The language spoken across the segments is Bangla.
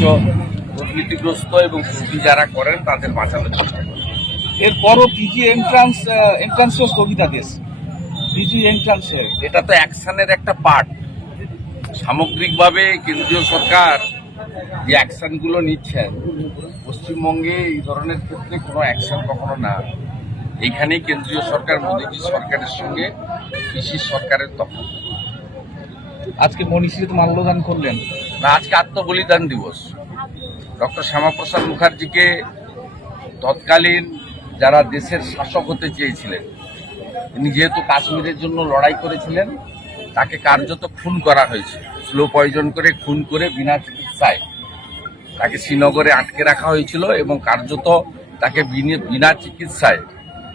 অথচ দুর্নীতিগ্রস্ত এবং ত্রুটি যারা করেন তাদের বাঁচানোর চেষ্টা করেন এরপরও পিজি এন্ট্রান্স এন্ট্রান্সও স্থগিতাদেশ পিজি এন্ট্রান্সের এটা তো অ্যাকশানের একটা পার্ট। সামগ্রিকভাবে কেন্দ্রীয় সরকার যে অ্যাকশনগুলো নিচ্ছেন পশ্চিমবঙ্গে এই ধরনের ক্ষেত্রে কোনো অ্যাকশন কখনো না। এইখানেই কেন্দ্রীয় সরকার মোদীজি সরকারের সঙ্গে কৃষি সরকারের তফাৎ। আজকে মনীষীতে মাল্যদান করলেন। না, আজকে আত্মবলিদান দিবস। ডক্টর শ্যামাপ্রসাদ মুখার্জিকে তৎকালীন যারা দেশের শাসক হতে চেয়েছিলেন, তিনি যেহেতু কাশ্মীরের জন্য লড়াই করেছিলেন, তাকে কার্যত খুন করা হয়েছে। স্লো পয়জন করে, খুন করে, বিনা চিকিৎসায়। তাকে শ্রীনগরে আটকে রাখা হয়েছিল এবং কার্যত তাকে বিনে- চিকিৎসায়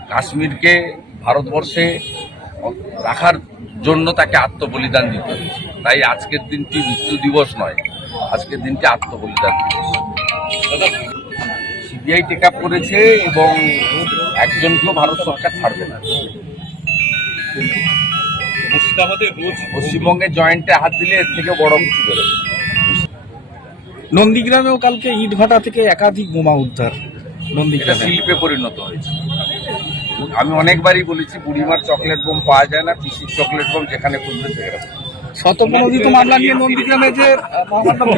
কাশ্মীরকে ভারতবর্ষে রাখার জন্য তাকে আত্মবলিদান দিতে হয়েছে। তাই আজকের দিনটি মৃত্যু দিবস নয় আজকের দিনটি আত্মবলিদান দিবস। সিবিআই টেক আপ করেছে এবং একজনকেও ভারত সরকার ছাড়বে না। পশ্চিমবঙ্গের জয়েন্টে হাত দিলে এর থেকে বড় কিছু বেরোবে নন্দীগ্রামেও কালকে ইটভাটা থেকে একাধিক বোমা উদ্ধার। নন্দীগ্রাম। শিল্পে পরিণত হয়েছে। আমি অনেকবারই বলেছি বুড়িমার চকলেট বোম পাওয়া যায় না পিসির চকলেট বোম যেখানে খুঁজবে সেখানে। শতপ্রণোদিত মামলা নিয়ে নন্দীগ্রামে যে মহামান্য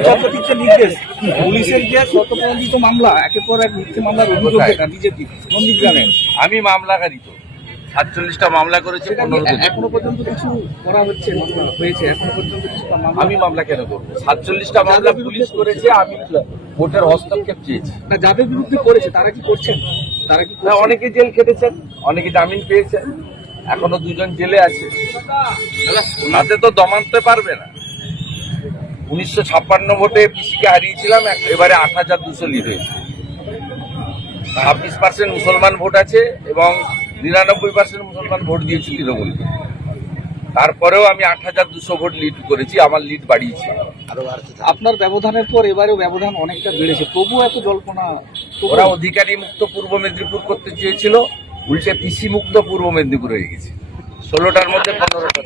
নির্দেশ পুলিশের যে শতপ্রণোদিত মামলা একের পর এক মিথ্যে মামলার অভিযোগ কোথায়? যেটা বিজেপি নন্দীগ্রামে। আমি মামলাকারী তো। সাতচল্লিশটা মামলা করেছে এখনও পর্যন্ত কিছু করা হচ্ছে মামলা হয়েছে এখনও পর্যন্ত কিছু আমি মামলা কেন করব? সাতচল্লিশটা মামলা পুলিশ করেছে আমি ভোটের হস্তক্ষেপ চেয়েছি। না যাদের বিরুদ্ধে করেছে তারা কি করছেন? অনেকে জেল খেটেছেন অনেকে জামিন পেয়েছেন। এখনও দুজন জেলে আছে। ওনাতে তো দমানতে পারবে না। উনিশশো ছাপ্পান্ন ভোটে পিসিকে হারিয়েছিলাম এবারে আট হাজার দুশো লিড। হয়েছে ছাব্বিশ পার্সেন্ট মুসলমান ভোট আছে এবং নিরানব্বই পার্সেন্ট মুসলমান ভোট দিয়েছে তৃণমূলকে। তারপরেও আমি আট হাজার দুশো ভোট লিড করেছি আমার লিড বাড়িয়েছি। আপনার ব্যবধানের পর এবারেও ব্যবধান অনেকটা বেড়েছে তবুও এত জল্পনা ওরা অধিকারী মুক্ত পূর্ব মেদিনীপুর করতে চেয়েছিল উল্টে পিসি মুক্ত পূর্ব মেদিনীপুর হয়ে গেছে। ষোলোটার মধ্যে পনেরোটা।